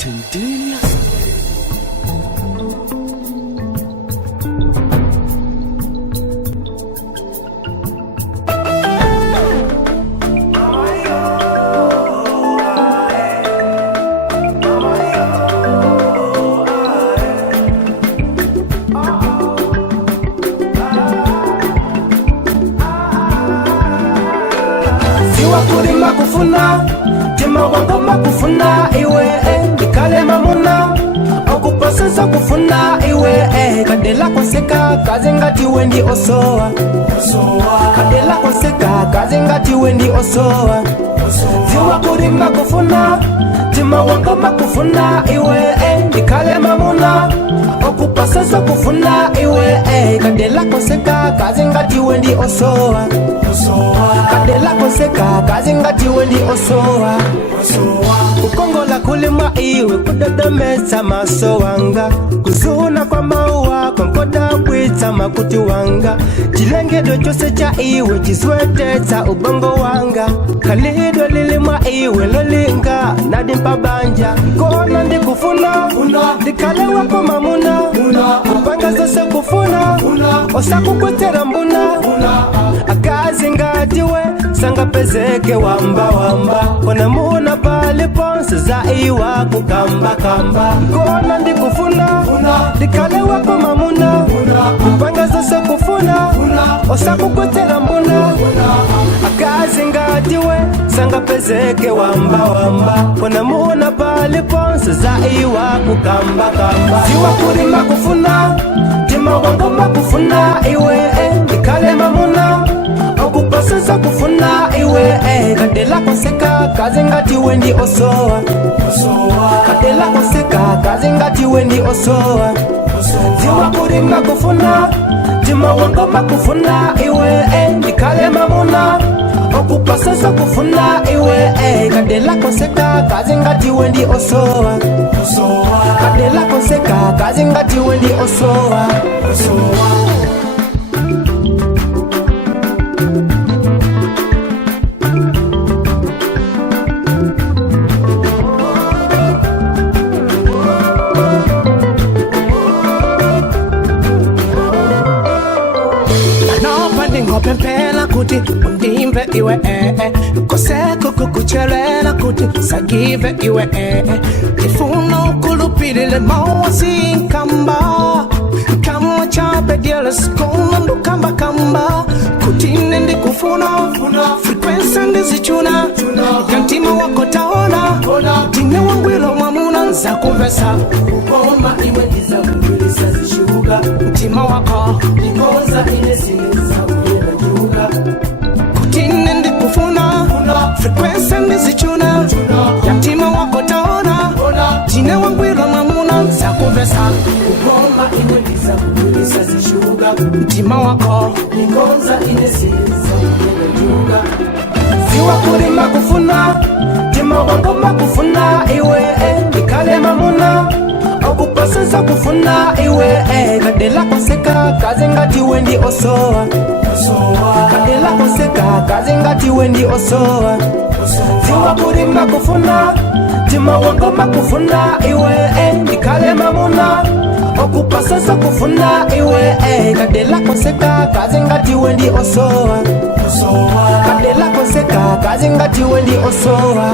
Tendenias. Kuri makufuna, tima wango makufuna iwe ikale mamuna, okupasasa kufuna iwe kadela konseka kaze ngati wendi osoa kadela konseka kaze ngati wendi osoa ziwa kuri makufuna, tima wango makufuna iwe ikale mamuna, okupasasa kufuna iwe kadela konseka kaze ngati wendi osoa kadela konseka kazi ngati wendi osoa kukongola kulima iwe kudodamesa maso wanga kuzuna kwa maua konkoda bwitsa makuti wanga chilengedo chose cha iwe chiswetetsa ubongo wanga khalido lilima iwe lolinga nadimpa banja kona ndikufuna ndikhale wako mamuna kupanga zose kufuna osakukwetera mbuna akazi ngatiwe sangapezeke wamba kona muna pali ponse za iwa kukamba kona ndikufuna ndikhale wako mamuna kupanga zose kufuna osakukwetera mbuna akazi ngatiwe sangapezeke wamba kona muna pali ponse za iwa kukamba ziwa kuri makufuna tima wango makufuna iwe ndikhale mamuna okupasasa kufuna iwe kadela konseka kaze ngati wendi osoa kadela konseka kaze ngati wendi osoa ziwa kuri makufuna tima wango makufuna iwe ndikhale mamuna okupasasa kufuna iwe kadela konseka kaze ngati wendi osoa kadela konseka kaze ngati wendi osoa Pempela kuti undimve iwe koseko kukuchelela kuti sagive iwe ndifuna ukulupilile mawasinkamba kama chape diele skona ndukamba kutine ndikufuna frekwensa ndizichuna yantima wako taona tine wangwilo mwamuna nza kumvesa ukoma iwe giza kumbulisa zishuga mtima wako nikoza inesineza kutine ndikufuna frekwensa ndizichuna yatima wako taona tine wangwilo mamuna nza kumvesa ukoma iwe giza kumbulisa zishuga mtima wako nikoza inesineza ziwa kuri makufuna tima wango makufuna iwe ndikhale mamuna okupasasa kufuna iwe kadela konseka kaze ngati wendi osoa kadela konseka kaze ngati wendi osoa ziwa kuri makufuna tima wango makufuna iwe ndikhale mamuna okupasasa kufuna iwe kadela konseka kaze ngati wendi osoa kadela konseka kaze ngati wendi osoa